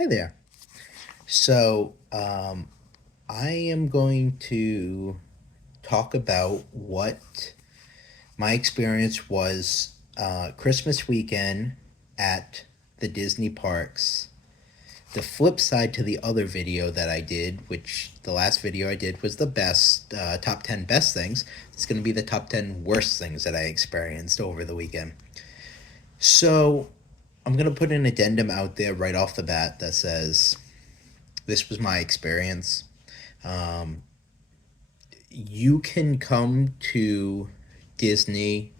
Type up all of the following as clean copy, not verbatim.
Hi there. So, I am going to talk about what my experience was Christmas weekend at the Disney parks. The flip side to the other video that I did, which the last video I did was the best, top 10 best things. It's going to be the top 10 worst things that I experienced over the weekend. So, I'm going to put an addendum out there right off the bat that says this was my experience. Um, you can come to Disney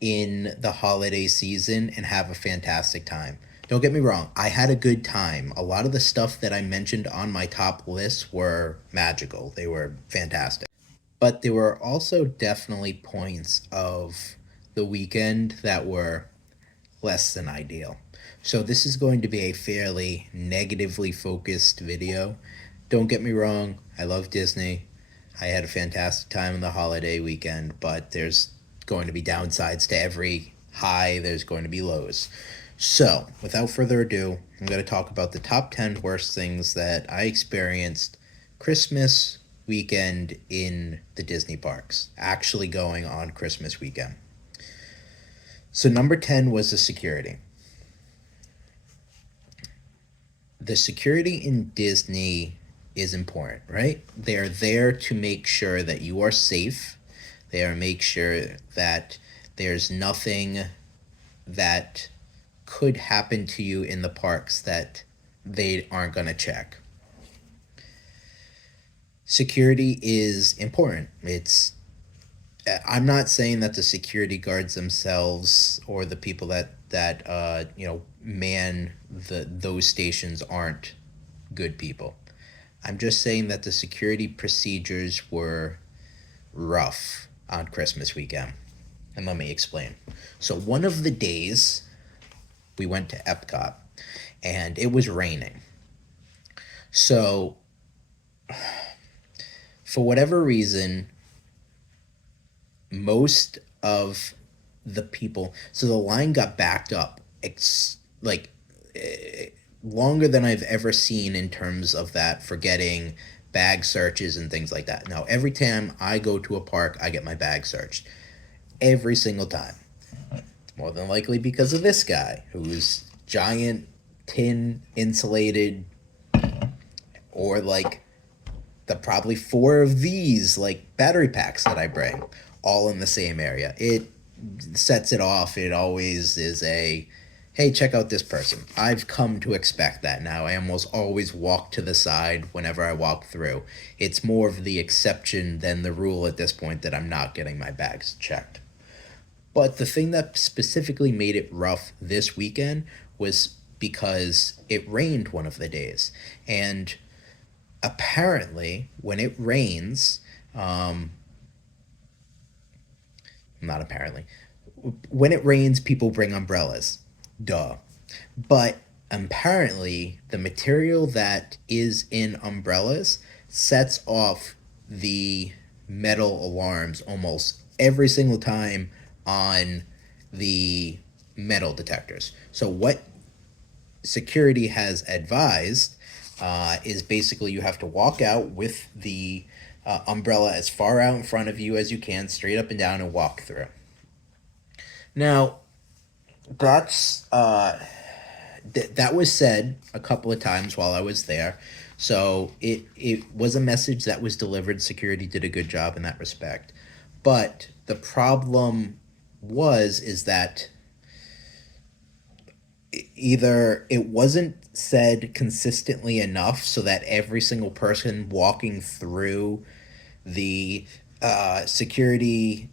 in the holiday season and have a fantastic time. Don't get me wrong, I had a good time. A lot of the stuff that I mentioned on my top list were magical, they were fantastic. But there were also definitely points of the weekend that were less than ideal. So, this is going to be a fairly negatively focused video. Don't get me wrong, I love Disney. I had a fantastic time in the holiday weekend, but there's going to be downsides to every high, there's going to be lows. So, without further ado, I'm going to talk about the top 10 worst things that I experienced Christmas weekend in the Disney parks, actually going on Christmas weekend. So, number 10 was the security. The security in Disney is important, right? They're there to make sure that you are safe. They are make sure that there's nothing that could happen to you in the parks that they aren't going to check. Security is important. I'm not saying that the security guards themselves or the people that man those stations aren't good people. I'm just saying that the security procedures were rough on Christmas weekend. And let me explain. So, one of the days we went to Epcot and it was raining. So, for whatever reason, most of the people, so the line got backed up longer than I've ever seen in terms of that for getting bag searches and things like that. Now, every time I go to a park, I get my bag searched. Every single time. It's more than likely because of this guy who's giant tin insulated, or like the probably four of these like battery packs that I bring all in the same area. It sets it off. It always is a, hey, check out this person. I've come to expect that now. I almost always walk to the side whenever I walk through. It's more of the exception than the rule at this point that I'm not getting my bags checked. But the thing that specifically made it rough this weekend was because it rained one of the days. And apparently, when it rains, not apparently, when it rains, people bring umbrellas. Duh. But apparently, the material that is in umbrellas sets off the metal alarms almost every single time on the metal detectors. So, what security has advised is basically you have to walk out with the umbrella as far out in front of you as you can, straight up and down, and walk through. Now, that's that was said a couple of times while I was there. So it was a message that was delivered. Security did a good job in that respect. But the problem is that either it wasn't said consistently enough so that every single person walking through the security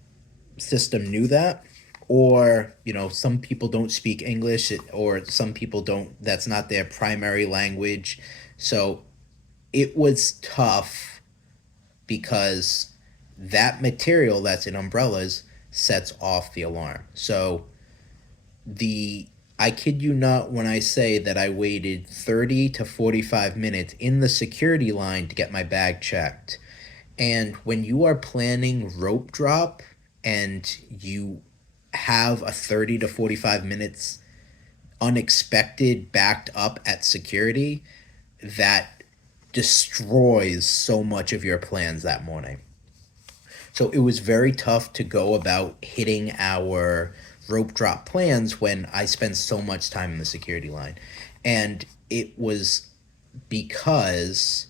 system knew that, or some people don't speak English, or some people don't, that's not their primary language. So it was tough because that material that's in umbrellas sets off the alarm. So the I kid you not when I say that I waited 30 to 45 minutes in the security line to get my bag checked. And when you are planning rope drop and you have a 30 to 45 minutes unexpected backed up at security that destroys so much of your plans that morning. So it was very tough to go about hitting our rope drop plans when I spent so much time in the security line. And it was because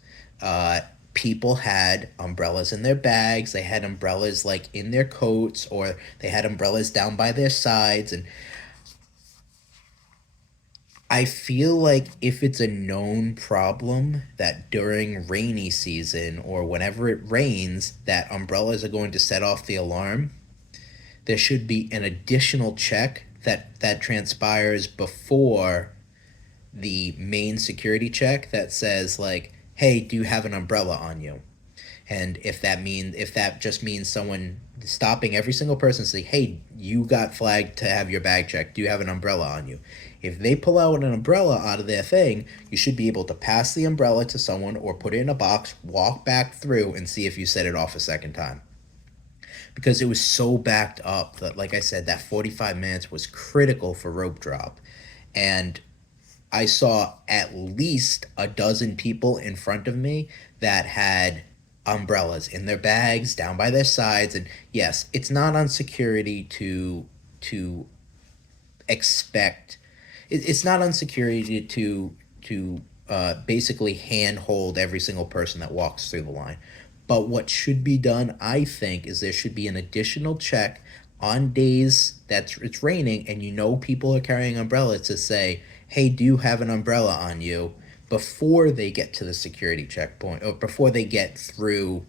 people had umbrellas in their bags, they had umbrellas like in their coats, or they had umbrellas down by their sides. And I feel like if it's a known problem that during rainy season or whenever it rains, that umbrellas are going to set off the alarm, there should be an additional check that transpires before the main security check that says like, "Hey, do you have an umbrella on you?" And if that just means someone stopping every single person and say, "Hey, you got flagged to have your bag checked. Do you have an umbrella on you?" If they pull out an umbrella out of their thing, you should be able to pass the umbrella to someone or put it in a box, walk back through, and see if you set it off a second time. Because it was so backed up that, like I said, that 45 minutes was critical for rope drop. And I saw at least a dozen people in front of me that had umbrellas in their bags, down by their sides. And yes, it's not on security to expect. It's not on security to basically handhold every single person that walks through the line. But what should be done, I think, is there should be an additional check on days that it's raining and you know people are carrying umbrellas to say, "Hey, do you have an umbrella on you?" before they get to the security checkpoint or before they get through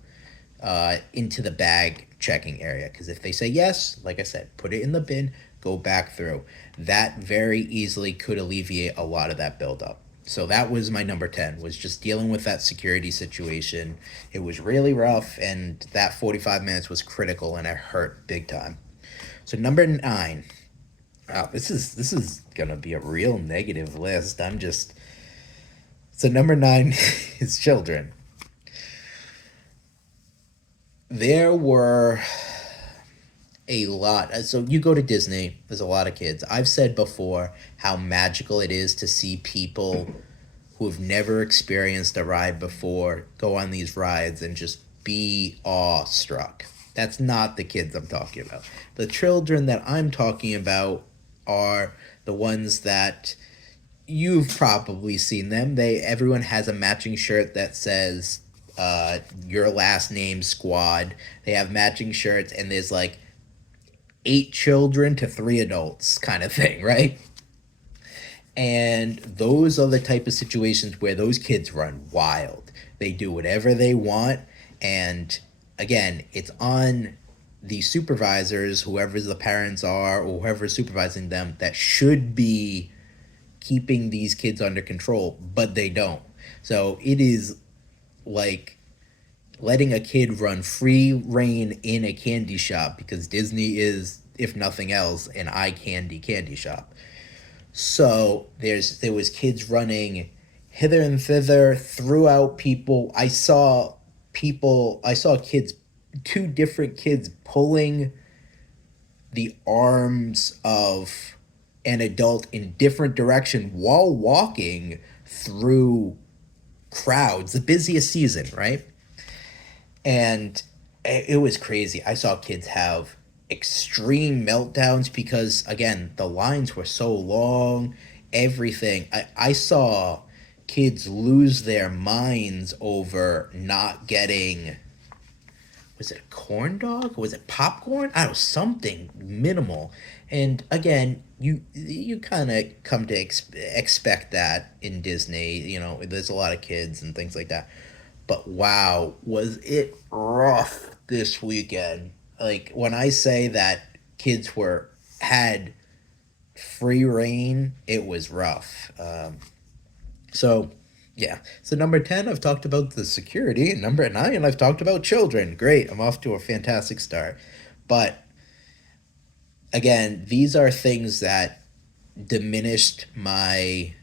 into the bag checking area. Because if they say yes, like I said, put it in the bin, go back through. That very easily could alleviate a lot of that buildup. So that was my number 10, was just dealing with that security situation. It was really rough, and that 45 minutes was critical, and it hurt big time. So number 9. Wow, this is gonna be a real negative list. So number 9 is children. There were a lot. So you go to Disney, there's a lot of kids. I've said before how magical it is to see people who have never experienced a ride before go on these rides and just be awestruck. That's not the kids I'm talking about. The children that I'm talking about are the ones that you've probably seen them. Everyone has a matching shirt that says your last name squad. They have matching shirts, and there's like 8 children to 3 adults kind of thing, right? And those are the type of situations where those kids run wild. They do whatever they want. And again, it's on the supervisors, whoever the parents are, or whoever's supervising them, that should be keeping these kids under control, but they don't. So it is like letting a kid run free reign in a candy shop, because Disney is, if nothing else, an eye candy shop. So there was kids running hither and thither throughout people. I saw kids, 2 different kids pulling the arms of an adult in different direction while walking through crowds, the busiest season, right? And it was crazy. I saw kids have extreme meltdowns because, again, the lines were so long, everything. I saw kids lose their minds over not getting, was it a corn dog? Was it popcorn? I don't know, something minimal. And again, you kind of come to expect that in Disney. There's a lot of kids and things like that. But wow, was it rough this weekend? Like when I say that kids had free reign, it was rough. So yeah. So number 10, I've talked about the security, and number 9, I've talked about children. Great, I'm off to a fantastic start. But again, these are things that diminished my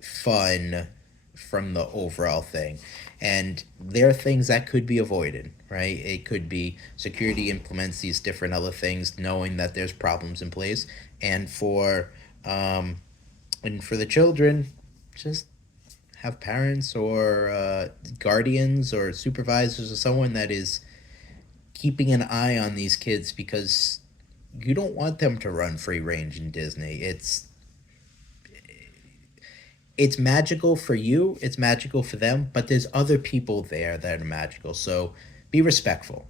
fun from the overall thing. And there are things that could be avoided, right? It could be security implements these different other things, knowing that there's problems in place. And for And for the children, just have parents or guardians or supervisors or someone that is keeping an eye on these kids, because you don't want them to run free range in Disney. It's magical for you, it's magical for them, but there's other people there that are magical. So be respectful.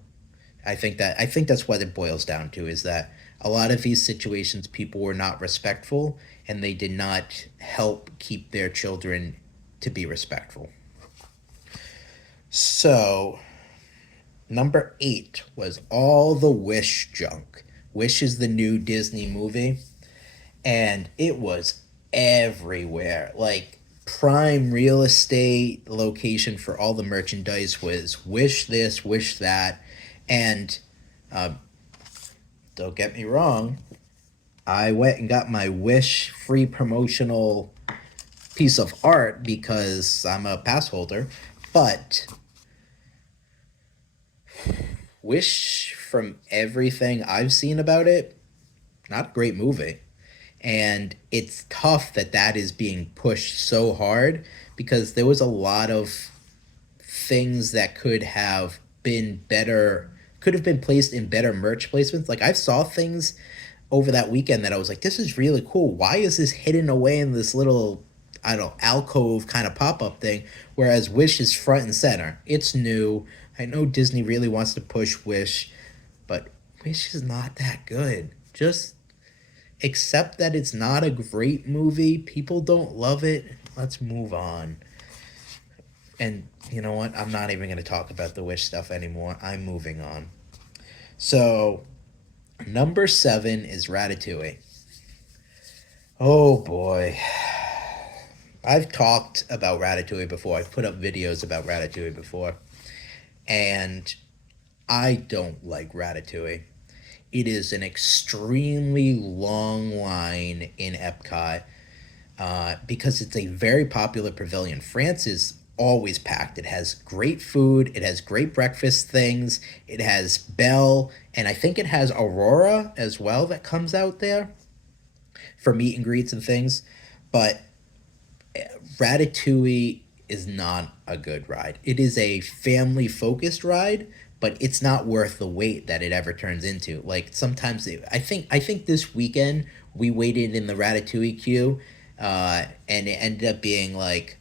I think that's what it boils down to, is that a lot of these situations people were not respectful, and they did not help keep their children to be respectful. So, number 8 was all the Wish junk. Wish is the new Disney movie, and it was everywhere. Like, prime real estate location for all the merchandise was Wish this, Wish that. And don't get me wrong, I went and got my Wish free promotional piece of art because I'm a pass holder. But Wish, from everything I've seen about it, not a great movie. And it's tough that that is being pushed so hard, because there was a lot of things that could have been placed in better merch placements. Like, I saw things over that weekend that I was like, this is really cool. Why is this hidden away in this little, I don't know, alcove kind of pop up thing? Whereas Wish is front and center. It's new. I know Disney really wants to push Wish, but Wish is not that good. Just accept that it's not a great movie. People don't love it. Let's move on. And you know what? I'm not even going to talk about the Wish stuff anymore. I'm moving on. So, number 7 is Ratatouille. Oh boy. I've talked about Ratatouille before. I've put up videos about Ratatouille before. And I don't like Ratatouille. It is an extremely long line in Epcot, because it's a very popular pavilion. France is always packed. It has great food, it has great breakfast things, it has Belle, and I think it has Aurora as well that comes out there for meet and greets and things. But Ratatouille is not a good ride. It is a family focused ride, but it's not worth the wait that it ever turns into. Like, sometimes I think this weekend we waited in the Ratatouille queue, and it ended up being like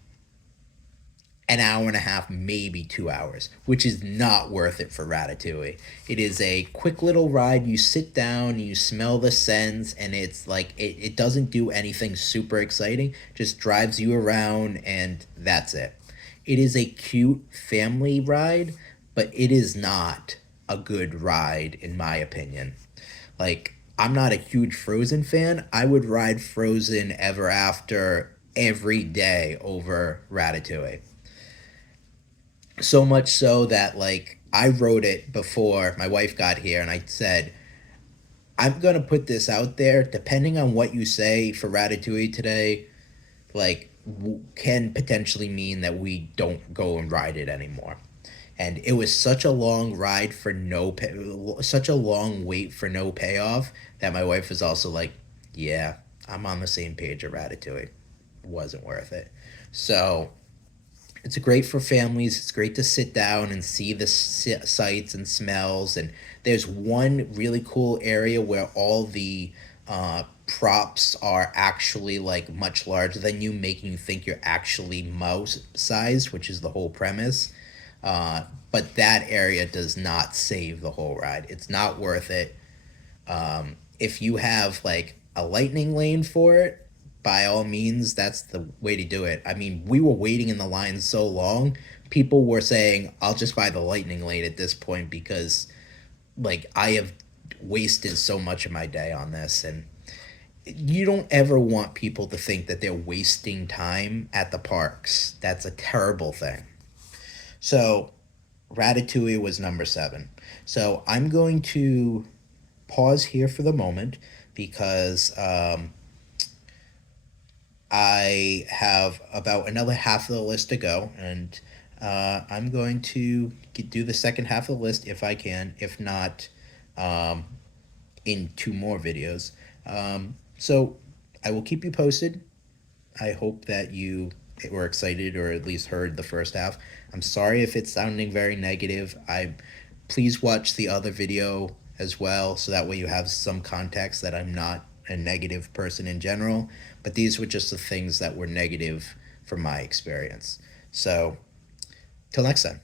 an hour and a half, maybe 2 hours, which is not worth it for Ratatouille. It is a quick little ride. You sit down, you smell the scents, and it's like it doesn't do anything super exciting, just drives you around, and that's it. It is a cute family ride, but it is not a good ride, in my opinion. Like, I'm not a huge Frozen fan. I would ride Frozen Ever After every day over Ratatouille. So much so that, like, I wrote it before my wife got here, and I said, I'm gonna put this out there. Depending on what you say for Ratatouille today, like, can potentially mean that we don't go and ride it anymore. And it was such a long ride for such a long wait for no payoff, that my wife was also like, "Yeah, I'm on the same page of Ratatouille. It wasn't worth it." So it's great for families. It's great to sit down and see the sights and smells. And there's one really cool area where all the props are actually like much larger than you, making you think you're actually mouse sized, which is the whole premise. But that area does not save the whole ride. It's not worth it. If you have like a lightning lane for it, by all means, that's the way to do it. I mean, we were waiting in the line so long, people were saying, I'll just buy the lightning lane at this point, because, like, I have wasted so much of my day on this. And you don't ever want people to think that they're wasting time at the parks. That's a terrible thing. So, Ratatouille was number 7. So, I'm going to pause here for the moment, because I have about another half of the list to go, and I'm going to do the second half of the list if I can, if not, um, in 2 more videos. So I will keep you posted. I hope that you were excited or at least heard the first half. I'm sorry if it's sounding very negative. I Please watch the other video as well so that way you have some context that I'm not a negative person in general, but these were just the things that were negative from my experience. So, till next time.